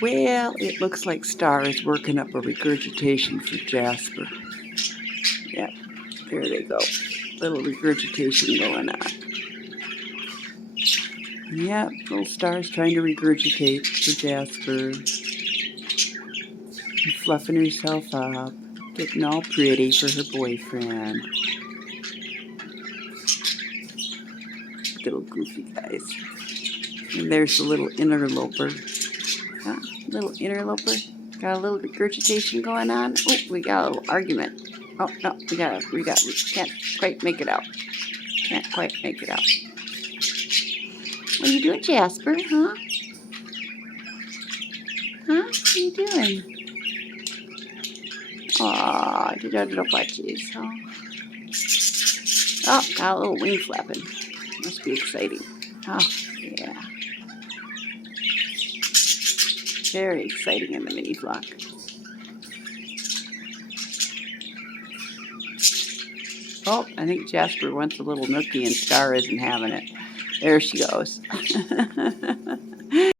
Well, it looks like Starr is working up a regurgitation for Jasper. Yep, there they go. Little regurgitation going on. Yep, little Star's trying to regurgitate for Jasper. And fluffing herself up, getting all pretty for her boyfriend. Little goofy guys. And there's the little interloper. Huh? Little interloper. Got a little regurgitation going on. Oh, we got a little argument. Oh no, we can't quite make it out. Can't quite make it out. What are you doing, Jasper? Huh? Huh? What are you doing? Aw, did our little budgies. Oh, got a little wing flapping. Must be exciting. Oh, yeah. Very exciting in the mini flock. Oh, I think Jasper wants a little nookie and Starr isn't having it. There she goes.